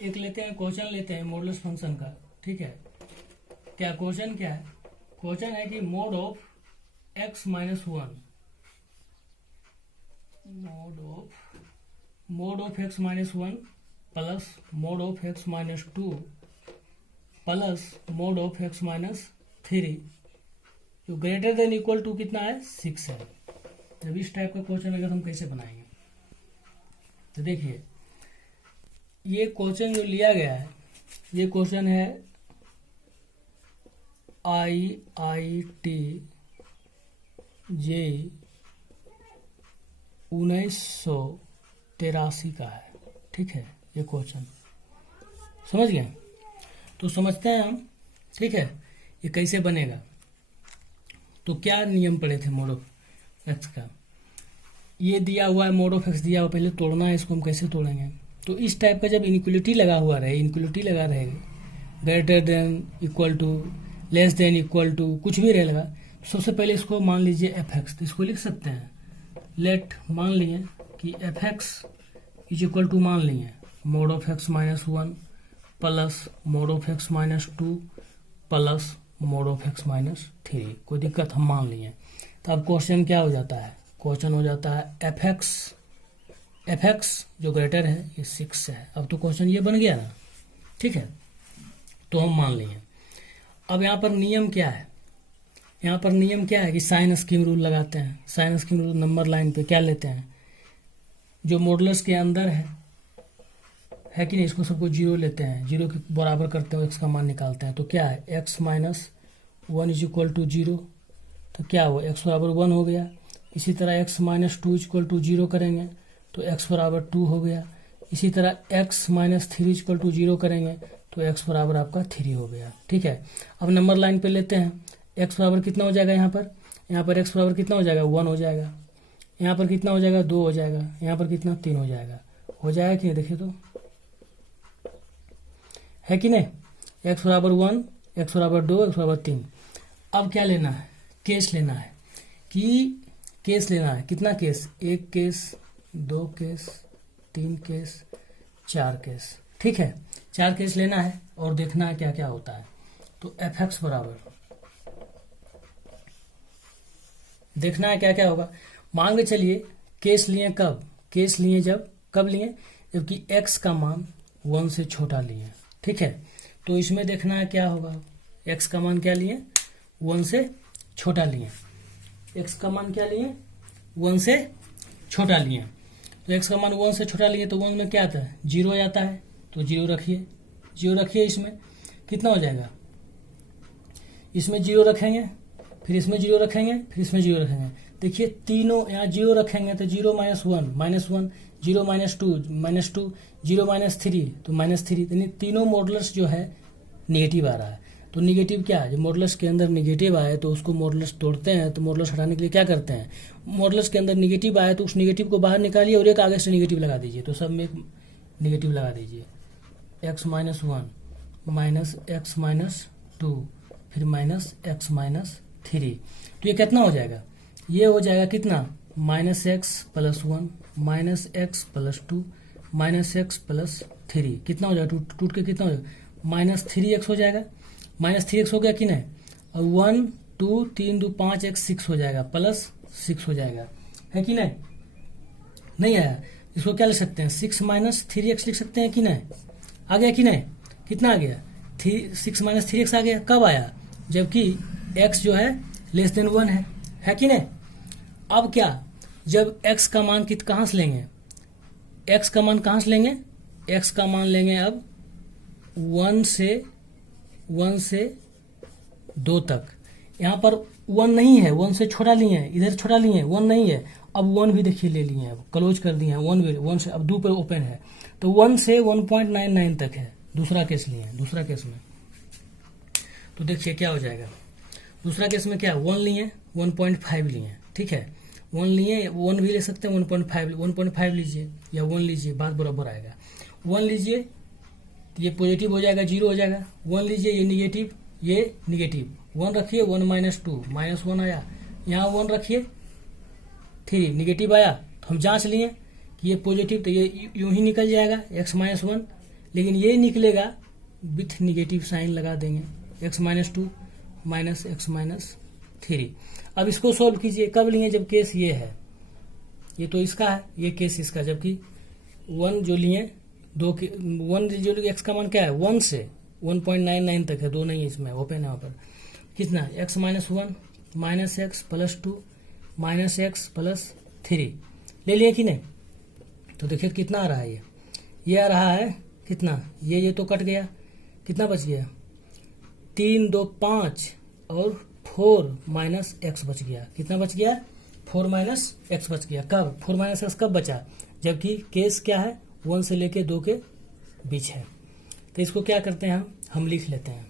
एक लेते हैं क्वेश्चन लेते हैं मॉडुलस फंक्शन का। ठीक है, क्या क्वेश्चन क्या है? क्वेश्चन है कि mode of x minus one, mode of x minus one plus mod of x minus two plus mod of x minus three जो ग्रेटर देन इक्वल टू कितना है 6 है। जब इस टाइप का क्वेश्चन अगर हम कैसे बनाएंगे, तो देखिए ये क्वेश्चन जो लिया गया है, ये क्वेश्चन है IIT JEE 1983 का है। ठीक है, ये क्वेश्चन समझ गए? तो समझते हैं हम। ठीक है, ये कैसे बनेगा। तो क्या नियम पड़े थे मोड ऑफ एक्स का? ये दिया हुआ है, मोड ऑफ एक्स दिया हुआ, पहले तोड़ना है इसको। हम कैसे तोड़ेंगे? तो इस टाइप का जब इनइक्वलिटी लगा हुआ रहे, इनइक्वलिटी लगा रहेगा, greater than equal to, less than equal to, कुछ भी रहेगा, तो सबसे पहले इसको मान लीजिए एफ एक्स। तो इसको लिख सकते हैं लेट, मान लिए कि F x is equal to, मान लिए mod of x minus one plus mod of x minus two plus mod of x minus three. कोई दिक्कत, हम मान लिए। तो अब क्वेश्चन क्या हो जाता है? क्वेश्चन हो जाता है एफ एक्स जो ग्रेटर है ये 6 है। अब तो क्वेश्चन ये बन गया ना। ठीक है, तो हम मान लिए। अब यहाँ पर नियम क्या है? यहाँ पर नियम क्या है कि साइन स्कीम रूल लगाते हैं। Sign scheme rule number line पे क्या लेते हैं, जो मॉडुलस के अंदर है कि नहीं, इसको सबको जीरो लेते हैं, जीरो के बराबर करते हैं, एक्स का मान निकालते हैं। तो क्या है, x minus one is equal to zero. तो क्या हो, एक्स बराबर 1 हो गया। इसी तरह x minus two is equal to zero करेंगे तो एक्स बराबर 2 हो गया। इसी तरह x minus three is equal to zero करेंगे तो एक्स बराबर आपका 3 हो गया। ठीक है, अब नंबर लाइन पे लेते हैं। एक्स बराबर कितना हो जाएगा यहाँ पर एक्स बराबर कितना हो जाएगा, 1 हो जाएगा। यहाँ पर कितना हो जाएगा, 2 हो जाएगा। यहाँ पर कितना, 3 हो जाएगा। हो जाएगा कि नहीं, देखिए तो, है कि नहीं? एक्स बराबर 1, एक्स बराबर 2, एक्स बराबर 3। अब क्या लेना है, केस लेना है। कि केस लेना है, कितना case, 1 case, 2 case, 3 case, 4 case. ठीक है, 4 केस लेना है और देखना है क्या क्या होता है। तो एफ एक्स बराबर देखना है क्या क्या होगा। मान के चलिए केस लिए कब, केस लिए जब, कब लिए, जबकि एक्स का मान 1 से छोटा लिए। ठीक है, तो इसमें देखना है क्या होगा, एक्स का मान क्या लिए, 1 से छोटा लिए। एक्स का मान क्या लिए, 1 से छोटा लिए। तो एक्स का मान 1 से छोटा लिए तो 1 में क्या आता है, 0 आता है। तो 0 रखिए, 0 रखिए। इसमें कितना हो जाएगा, इसमें 0 रखेंगे, फिर इसमें 0 रखेंगे, फिर इसमें 0 रखेंगे। देखिए तीनों यहाँ 0 रखेंगे तो 0 minus one, 0 minus two, 0 minus three, तो -3। यानी तीनों मॉडुलस जो है निगेटिव आ रहा है। तो निगेटिव क्या है, जब मॉडुलस के अंदर निगेटिव आए तो उसको मॉडुलस तोड़ते हैं। तो मॉडुलस हटाने के लिए क्या करते हैं, मॉडुलस के अंदर निगेटिव आए तो उस निगेटिव को बाहर निकालिए और एक आगे से निगेटिव लगा दीजिए। तो सब में एक निगेटिव लगा दीजिए। x minus one minus x minus to, फिर माइनस एक्स माइनस थ्री। तो ये कितना हो जाएगा, ये हो जाएगा कितना, minus x plus one minus x plus two minus x plus three. कितना हो जाएगा, टूट के कितना हो जाएगा, -3x हो जाएगा। -3x हो गया कि नहीं। और 1 2 3 2 5 x 6 हो जाएगा, प्लस 6 हो जाएगा, है कि नहीं? नहीं आया, इसको क्या लिख सकते हैं, 6 माइनस 3x लिख सकते हैं कि नहीं? आ गया कि नहीं? कितना आ गया, 6 माइनस 3x आ गया। कब आया, जबकि x जो है लेस देन 1 है कि नहीं? अब क्या, जब x का मान कहाँ से लेंगे, x का मान कहाँ से लेंगे, x का मान लेंगे अब 1 से 2 तक। यहाँ पर 1 नहीं है, 1 से छोटा लिए हैं, इधर छोटा लिए हैं, 1 नहीं है। अब 1 भी देखिए ले लिए हैं, अब क्लोज कर दिए हैं। 1 से अब 2 पे ओपन है, तो 1 से 1.99 तक है। दूसरा केस लिए हैं, दूसरा केस में तो देखिए क्या हो जाएगा। दूसरा केस में क्या, 1 लिए, 1.5 लिए। ठीक है, 1 लिए, 1 भी ले सकते हैं, 1.5 लीजिए या 1 लीजिए, बात बराबर आएगा। 1 लीजिए, ये पॉजिटिव हो जाएगा, 0 हो जाएगा। 1 लीजिए, ये निगेटिव, 1 रखिए, 1 माइनस टू, -1 आया। यहाँ 1 रखिए, 3 निगेटिव आया। तो हम जांच लिए कि ये पॉजिटिव, तो ये यूं ही निकल जाएगा, x माइनस वन, लेकिन ये निकलेगा विथ निगेटिव साइन लगा देंगे, x minus two minus x minus three. अब इसको सोल्व कीजिए, कब लिए जब केस ये है, ये तो इसका है, ये केस इसका, जबकि वन जो लिए दो के वन जो एक्स का मान क्या है 1 से 1.99 तक है, दो नहीं है इसमें, ओपन है वहाँ पर। कितना x minus one minus x plus two minus x plus three ले लिए कि नहीं। तो देखिए कितना आ रहा है, ये आ रहा है कितना, ये तो कट गया, कितना बच गया 3 2 5 और 4 माइनस एक्स बच गया। कितना बच गया 4 माइनस एक्स बच गया। कब 4 माइनस एक्स कब बचा, जबकि केस क्या है 1 से लेके 2 के बीच है। तो इसको क्या करते हैं हम लिख लेते हैं,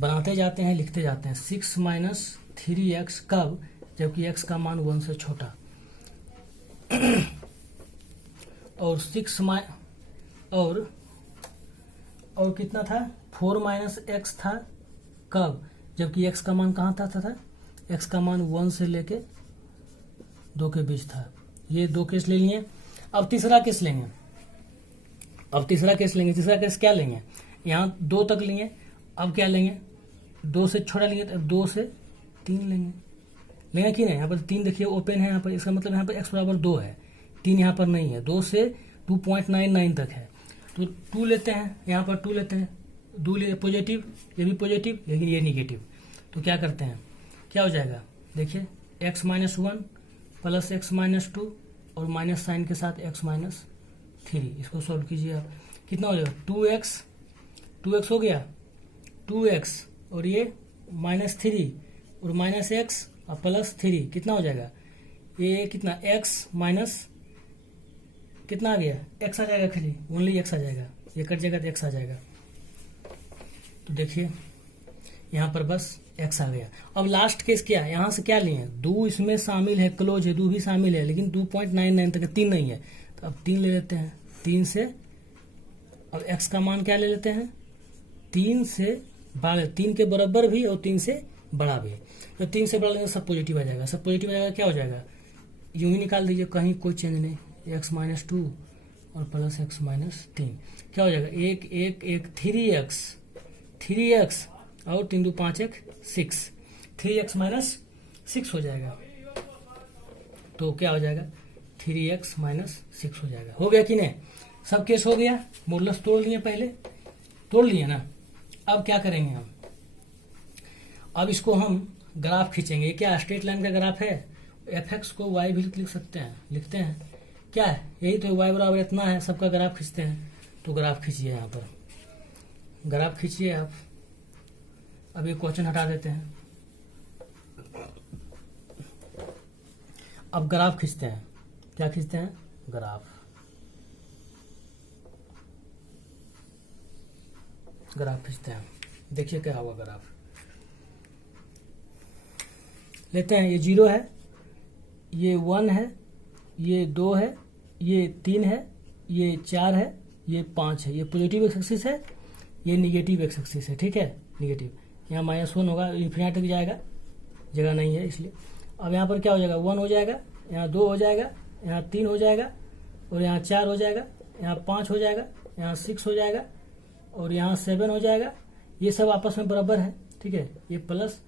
बनाते जाते हैं लिखते जाते हैं। 6 माइनस 3x कब, जबकि x का मान 1 से छोटा, और 6 और कितना था 4 माइनस एक्स था कब, जबकि x का मान कहाँ था x का मान 1 से लेके 2 के बीच था। ये दो केस ले लिए। अब तीसरा केस लेंगे, तीसरा केस क्या लेंगे, यहाँ 2 तक लिए, अब क्या लेंगे 2 से छोटा लेंगे, अब 2 से 3 लेंगे कि नहीं। यहाँ पर 3 देखिए ओपन है यहाँ पर, इसका मतलब यहाँ पर x बराबर 2 है, 3 यहाँ पर नहीं है, 2 से 2.99 तक है। तो 2 लेते हैं, यहाँ पर 2 लेते हैं, 2 लिए पॉजिटिव, ये भी पॉजिटिव लेकिन ये निगेटिव। तो क्या करते हैं, क्या हो जाएगा देखिए x minus one plus x minus to और माइनस साइन के साथ x माइनस थ्री। इसको सॉल्व कीजिए आप, कितना हो जाएगा 2x हो गया 2x और ये माइनस थ्री और माइनस एक्स और प्लस थ्री, कितना हो जाएगा ये कितना x माइनस कितना आ गया x आ जाएगा, खाली ओनली x आ जाएगा, ये कट जाएगा तो x आ जाएगा। तो देखिए यहाँ पर बस x आ गया। अब लास्ट केस क्या है, यहाँ से क्या लिए 2 इसमें शामिल है, क्लोज है, 2 भी शामिल है, लेकिन 2.99 तक 3 नहीं है, तो अब 3 ले लेते हैं, 3 से अब x का मान क्या ले लेते हैं 3 से बड़ा, 3 के बराबर भी और 3 से बड़ा भी। तो 3 से बड़ा लेंगे सब पॉजिटिव आ जाएगा, सब पॉजिटिव आ जाएगा, क्या हो जाएगा यूं ही निकाल दीजिए, कहीं कोई चेंज नहीं, x माइनस टू और प्लस एक्स माइनस 3, क्या हो जाएगा 1 1 1 3x और 3 2 5 1 6, 3x माइनस 6 हो जाएगा। तो क्या हो जाएगा 3x माइनस 6 हो जाएगा। हो गया कि नहीं, सब केस हो गया, मॉडुलस तोड़ लिए, पहले तोड़ लिए ना। अब क्या करेंगे हम, अब इसको हम ग्राफ खींचेंगे। क्या स्ट्रेट लाइन का ग्राफ है, fx को y भी लिख सकते हैं, लिखते हैं क्या है यही तो, y बराबर इतना है, सबका ग्राफ खींचते हैं। तो ग्राफ खींचिए, यहाँ पर ग्राफ खींचिए आप। अब ये क्वेश्चन हटा देते हैं, अब ग्राफ खींचते हैं। क्या खींचते हैं, ग्राफ खींचते हैं। देखिए क्या होगा, ग्राफ लेते हैं, ये 0 है, ये 1 है, ये 2 है, ये 3 है, ये 4 है, ये 5 है, ये पॉजिटिव एक्स एक्सिस है, ये निगेटिव एक्स एक्सिस है, ठीक है निगेटिव। यहाँ -1 होगा, इन्फिनिटी तक जाएगा, जगह नहीं है इसलिए। अब यहाँ पर क्या हो जाएगा 1 हो जाएगा, यहाँ 2 हो जाएगा, यहाँ 3 हो जाएगा, और यहाँ 4 हो जाएगा, यहाँ 5 हो जाएगा, यहाँ 6 हो जाएगा, और यहाँ 7 हो जाएगा। ये सब आपस में बराबर है, ठीक है। ये प्लस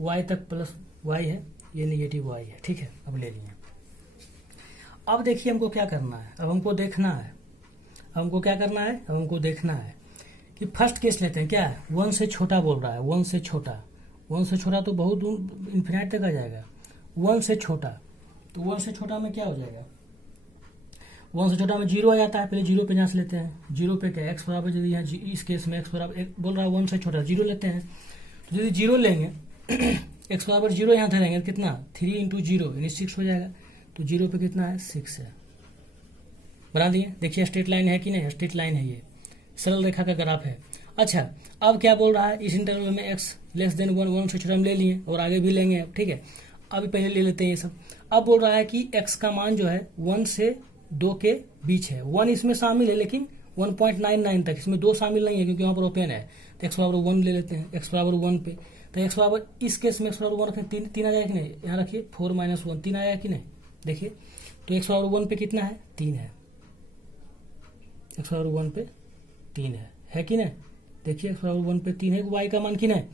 y तक प्लस y है, ये निगेटिव y है, ठीक है। अब ले लिए। अब देखिए हमको क्या करना है, अब हमको देखना है, हमको क्या करना है, अब हमको देखना है कि फर्स्ट केस लेते हैं। क्या है 1 से छोटा बोल रहा है, 1 से छोटा, 1 से छोटा तो बहुत दूर इन्फिनिटी तक आ जाएगा। 1 से छोटा, तो 1 से छोटा में क्या हो जाएगा, 1 से छोटा में 0 आ जाता है, पहले 0 पे जांच लेते हैं। 0 पे क्या x बराबर, यदि यहाँ इस केस में x बराबर बोल रहा है 1 से छोटा, 0 लेते हैं। तो यदि 0 लेंगे x बराबर 0 यहाँ धरेंगे, कितना 3 इंटू 0 यानी 6 हो जाएगा। तो 0 पे कितना है 6 है, बना दिए। देखिए स्ट्रेट लाइन है कि नहीं, स्ट्रेट लाइन है, ये सरल रेखा का ग्राफ है। अच्छा अब क्या बोल रहा है, इस इंटरवल में x लेस देन 1 से छोटा हम ले लिए और आगे भी लेंगे, ठीक है। अभी पहले ले लेते हैं ये सब। अब बोल रहा है कि x का मान जो है 1 से 2 के बीच है, 1 इसमें शामिल है लेकिन 1.99 तक, इसमें 2 शामिल नहीं है क्योंकि वहाँ पर ओपन है। तो x बराबर 1 ले लेते हैं, x बराबर 1 पे। तो x बराबर इस केस में x बराबर 1 रखें, 3 आ जाएगा कि नहीं, यहाँ रखिए 4 माइनस 1, 3 आया कि नहीं, देखिए। तो x बराबर 1 पे कितना है 3 है, x बराबर 1 पे 3 है कि नहीं? देखिए x बराबर 1 पे 3 है, y का मान कितना है?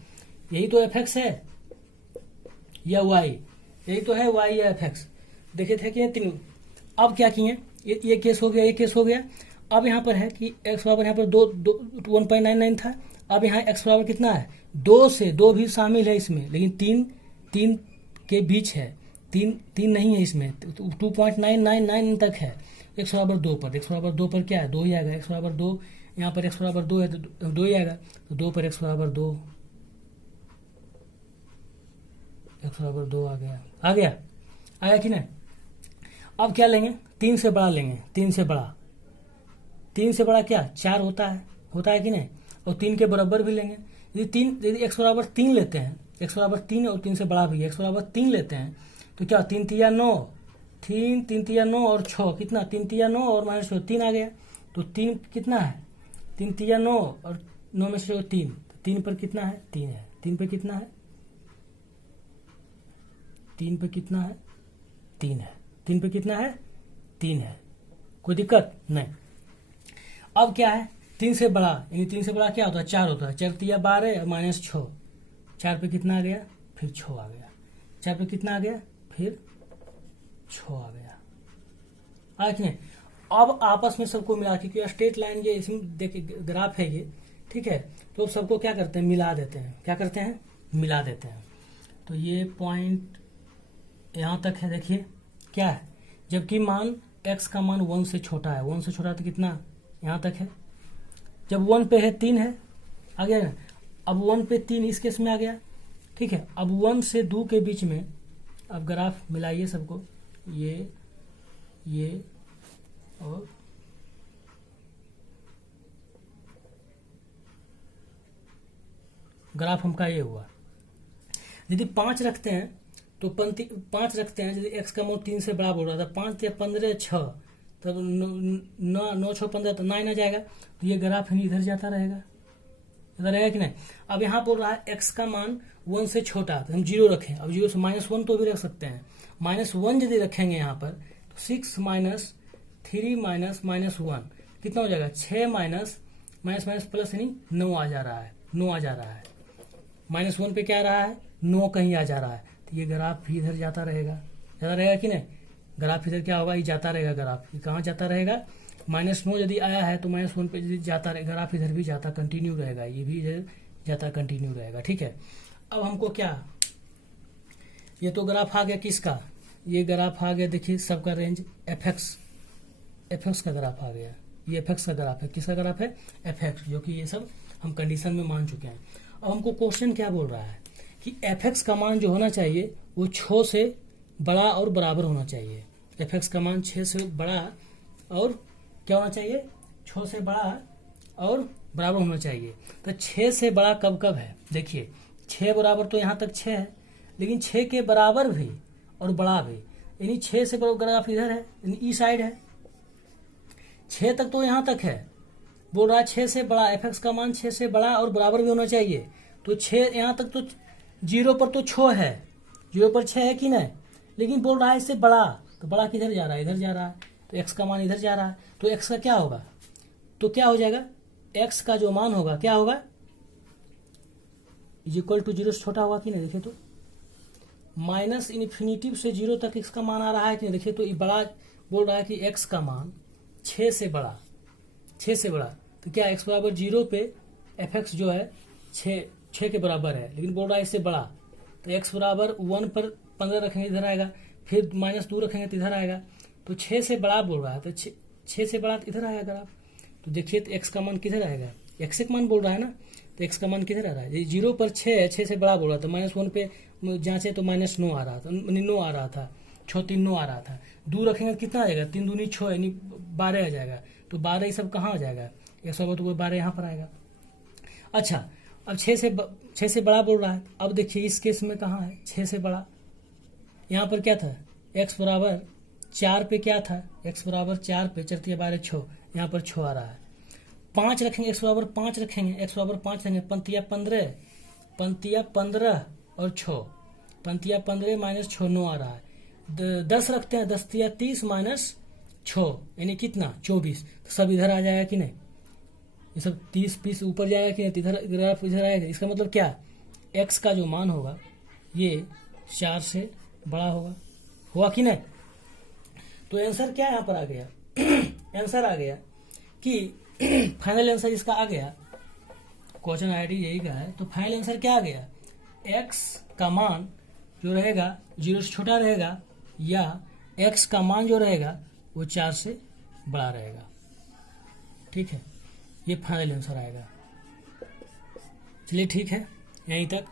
यही तो fx है या y, यही तो है y या fx। देखे थे कि तीन। अब क्या किए, ये केस हो गया, ये केस हो गया। अब यहाँ पर है कि x बराबर यहाँ पर 1.99 था। अब यहाँ x बराबर कितना है? 2 से 2 भी शामिल है इसमें, लेकिन 3 के बीच है, 3 नहीं है इसमें, 2.999 तक है। x बराबर 2 पर, x बराबर 2 पर क्या है? 2 ही आएगा। x बराबर 2, यहाँ पर x बराबर 2 है तो 2 ही आएगा। तो 2 पर x बराबर 2, x बराबर 2 आ गया आया कि नहीं? अब क्या लेंगे? 3 से बड़ा लेंगे, 3 से बड़ा। 3 से बड़ा क्या? 4 होता है कि नहीं? और 3 के बराबर भी लेंगे। यदि x बराबर 3 लेते हैं, x बराबर 3 और 3 से बड़ा भी x बराबर 3 लेते हैं तो क्या? 3 तिया 9, 3 तिया 9 और 6 कितना? 3 तिया 9 और माइनस 3 आ गया। तो 3 कितना है? 3 तिया 9 और 9 में से 3, 3 पर कितना है? 3 है। 3 पे कितना है? 3 पे कितना है? 3 है। 3 पे कितना है? 3 है। कोई दिक्कत नहीं। अब क्या है? 3 से बड़ा, यानी 3 से बड़ा क्या होता है? 4 होता है। 4 तिया 12 और माइनस 6, 4 पे कितना आ गया? फिर 6 आ गया। 4 पे कितना आ गया? फिर 6 आ गया। आज नहीं। अब आपस में सबको मिला, क्योंकि स्ट्रेट लाइन ये इसमें देखिए ग्राफ है ये, ठीक है। तो सबको क्या करते हैं? मिला देते हैं। क्या करते हैं? मिला देते हैं। तो ये पॉइंट यहाँ तक है। देखिए क्या है, जबकि मान x का मान 1 से छोटा है, 1 से छोटा तो कितना? यहाँ तक है। जब 1 पे है 3 है, आ गया ना? अब 1 पे 3 इस केस में आ गया, ठीक है। अब 1 से 2 के बीच में अब ग्राफ मिलाइए सबको, ये और ग्राफ हमका ये हुआ। यदि 5 रखते हैं तो 5 रखते हैं, यदि x का मान 3 से बड़ा बोल रहा था, 5 या 15 6, तब 9 6 15 तो 9 आ जाएगा। तो ये ग्राफ इधर जाता रहेगा, इधर रहेगा कि नहीं? अब यहाँ बोल रहा है x का मान 1 से छोटा, तो हम 0 रखें। अब 0 से -1 तो भी रख सकते हैं। -1 यदि रखेंगे यहाँ पर तो 6 माइनस 3 माइनस -1 कितना हो जाएगा? 6 माइनस माइनस प्लस यानी 9 आ जा रहा है। 9 आ जा रहा है। -1 पे क्या आ रहा है? 9 कहीं आ जा रहा है। तो ये ग्राफ भी इधर जाता रहेगा कि नहीं? ग्राफ इधर क्या होगा? ये जाता रहेगा। ग्राफ ये कहाँ जाता रहेगा? -9 यदि आया है तो -1 पे यदि जाता रहेगा, ग्राफ इधर भी जाता कंटिन्यू रहेगा, ये भी इधर जाता कंटिन्यू रहेगा, ठीक है। अब हमको क्या, ये तो ग्राफ आ गया किसका? ये ग्राफ आ गया, देखिए सबका रेंज एफ का ग्राफ आ गया। ये एफ का ग्राफ है। किसका ग्राफ है? एफ, जो कि ये सब हम कंडीशन में मान चुके हैं। अब हमको क्वेश्चन क्या बोल रहा है कि एफ का मान जो होना चाहिए वो 6 से बड़ा और बराबर होना चाहिए। एफ का मान 6 से बड़ा और क्या होना चाहिए? 6 से बड़ा और बराबर होना चाहिए। तो 6 से बड़ा कब कब है? देखिए 6 बराबर तो यहाँ तक 6 है, लेकिन 6 के बराबर भी और बड़ा भी, यानी 6 से बड़ा ग्राफ इधर है, यानी ई साइड है। 6 तक तो यहाँ तक है, बोल रहा है 6 से बड़ा। एफ का मान 6 से बड़ा और बराबर भी होना चाहिए। तो 6 यहाँ तक तो 0 पर तो 6 है, 0 पर 6 है कि नहीं? लेकिन बोल रहा है इससे बड़ा, तो बड़ा किधर जा रहा है? इधर जा रहा है। तो x का मान इधर जा रहा है, तो x का क्या होगा? तो क्या हो जाएगा? x का जो मान होगा क्या होगा? इक्वल टू 0 से छोटा होगा कि नहीं? देखिए तो -∞ से 0 तक x का मान आ रहा है कि नहीं? देखिए तो ये बड़ा बोल रहा है कि x का मान 6 से बड़ा, 6 से बड़ा। तो क्या x बराबर 0 पे fx जो है 6 के बराबर है, लेकिन बोल रहा है इससे बड़ा। तो x बराबर 1 पर 15 रखेंगे इधर आएगा, फिर -2 रखेंगे तो इधर आएगा। तो 6 से बड़ा बोल रहा है, तो 6 से बड़ा तो इधर आएगा ग्राफ। तो देखिए तो x का मान किधर आएगा? x का मान बोल रहा है ना, तो x का मान किधर आ रहा है? 0 पर 6 है, 6 से बड़ा बोल रहा था। -1 पे जांचे तो -9 आ रहा था, 9 आ रहा था, 6 3 9 आ रहा था। 2 रखेंगे तो कितना आ जाएगा? 3 दूनी 6 यानी 12 आ जाएगा। तो 12 ये सब कहाँ आ जाएगा? 100 तो वो 12 यहाँ पर आएगा। अच्छा, अब 6 से बड़ा बोल रहा है। अब देखिए इस केस में कहाँ है 6 से बड़ा? यहाँ पर क्या था? x बराबर 4 पे क्या था? x बराबर 4 पे 4 3 12 6, यहाँ पर 6 आ रहा है। 5 रखेंगे, x बराबर 5 रखेंगे, x बराबर 5 रखेंगे, पंतिया 15 और 6, पंतिया 15 -6 9 आ रहा है। 10 रखते हैं, 10 तिया 30 माइनस 6 यानी कितना 24, तो सब इधर आ जाएगा कि नहीं, ये सब 30 20 ऊपर जाएगा कि नहीं, तो इधर इधर आएगा। इसका मतलब क्या, x का जो मान होगा ये 4 से बड़ा होगा, हुआ कि नहीं। तो आंसर क्या यहाँ पर आ गया आंसर आ गया कि फाइनल आंसर इसका आ गया, क्वेश्चन आईडी यही का है, तो फाइनल आंसर क्या आ गया, x का मान जो रहेगा 0 से छोटा रहेगा या x का मान जो रहेगा वो 4 से बड़ा रहेगा। ठीक है, ये फाइनल आंसर आएगा। चलिए ठीक है, यहीं तक।